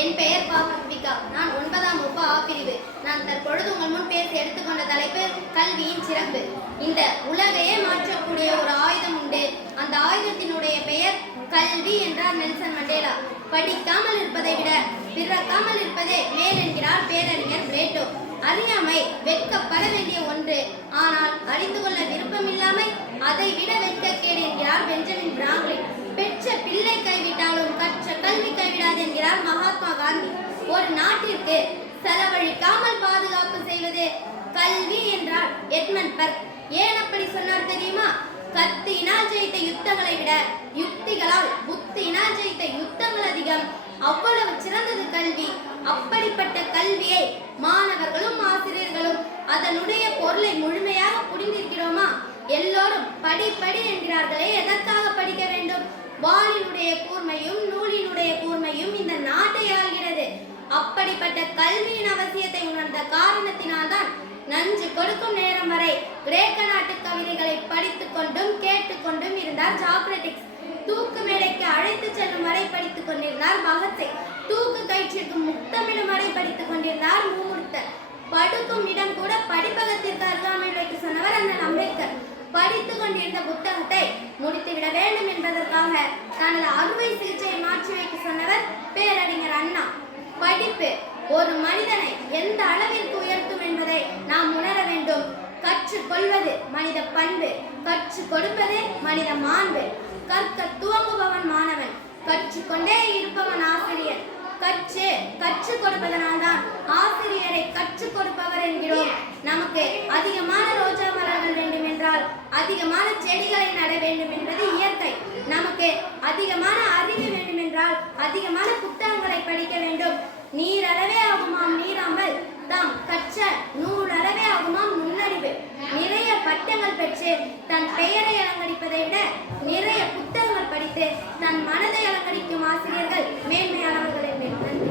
என் பெயர் பா பத்மிகா நான் ஒன்பதாம் வகுப்பு ஆ பிரிவு. நான் தற்பொழுது உங்கள் முன் பேசி எடுத்துக்கொண்ட தலைப்பு கல்வியின் சிறப்பு. இந்த உலகையே மாற்றக்கூடிய ஒரு ஆயுதம் உண்டு. அந்த ஆயுதத்தினுடைய பெயர் கல்வி என்றார் நெல்சன் மண்டேலா. படிக்காமல் இருப்பதை விட பிறக்காமல் இருப்பதே மேல் என்கிறார் பேரறிஞர் பிரேட்டோ. அறியாமை வெட்கப்பட வேண்டிய ஒன்று. ஆனால் அறிந்து கொள்ள விருப்பமில்லாமை அதை விட வெட்கக்கேடு என்கிறார் பெஞ்சமின் பிராங்க்லின். பெற்ற பிள்ளை கைவிட்டாலும் கற்ற கல்வி கைவிடாது என்கிறார் மகாத்மா காந்தி ஒரு நாட்டிற்கு செலவழிக்காமல் பாதுகாப்பு செய்வது கல்வி என்றார் எட்மன் பர்க் ஏன் அப்படி சொன்னார் தெரியுமா? கத்தினால் ஜெயித்த யுத்தங்களை விட யுக்திகளால் புத்தியினால் ஜெயித்த யுத்தங்கள் அதிகம். அவ்வளவு சிறந்தது கல்வி. அப்படிப்பட்ட கல்வியை மாணவர்களும் ஆசிரியர்களும் அதனுடைய பொருளை முழுமையாக புரிந்திருக்கிறோமா? எல்லோரும் படி படி என்கிறார்களே எதற்காக படிக்க வேண்டும்? வாளினுடைய கூர்மையும் நூலினுடைய கூர்மையும் இந்த நாட்டை ஆள்கிறது அப்படிப்பட்ட கல்வியின் அவசியத்தை உணர்ந்த காரணத்தினால்தான் நஞ்சு கொடுக்கும் நேரம் வரை கிரேக்க நாட்டு கவிதைகளை படித்துக் கொண்டும் கேட்டுக்கொண்டும் இருந்தார் சாக்ரட்டிக்ஸ். தூக்கு மேடைக்கு அழைத்து செல்லும் வரை படித்துக் கொண்டிருந்தார் பகத்சிங் தூக்கு கயிற்றிற்கு முத்தமிடும் வரை படித்துக் கொண்டிருந்தார் மூர்த்தர். படுக்கும் இடம் கூட படிப்பகத்திற்கு அருகாமையில் வைக்க சொன்னவர் அண்ணன் அம்பேத்கர். படித்துக் கொண்டிருந்த புத்தகத்தை முடித்துவிட வேண்டும் என்பதற்காக தனது அறுவை சிகிச்சை மாற்றி வைக்க சொன்னவர் பேரறிஞர் அண்ணா படிப்பு ஒரு மனிதனை எந்த அளவிற்கு உயர்த்தும் என்பதை நாம் உணர வேண்டும் கொள்வது மனித பண்பு. கற்று கொடுப்பது மனித மாண்பு. கற்க துவங்குபவன் மாணவன். கற்று கொண்டே இருப்பவன் ஆசிரியர். கற்று கற்றுக் கொடுப்பதனால்தான் ஆசிரியரை கற்றுக் கொடுப்பவர் என்கிறோம். நமக்கு அதிகமான ரோஜா மலர்கள் வேண்டும் என்றால் அதிகமான செடிகளை நட வேண்டும் என்பது இயற்கை. நமக்கு அதிகமான அறிவு வேண்டும் என்றால் அதிகமான பெற்று தன் பெயரை அலங்கரிப்பதை விட நிறைய புத்தகங்கள் படித்து தன் மனதை அலங்கரிக்கும் ஆசிரியர்கள் மேன்மையானவர்கள் என்பேன். நன்றி.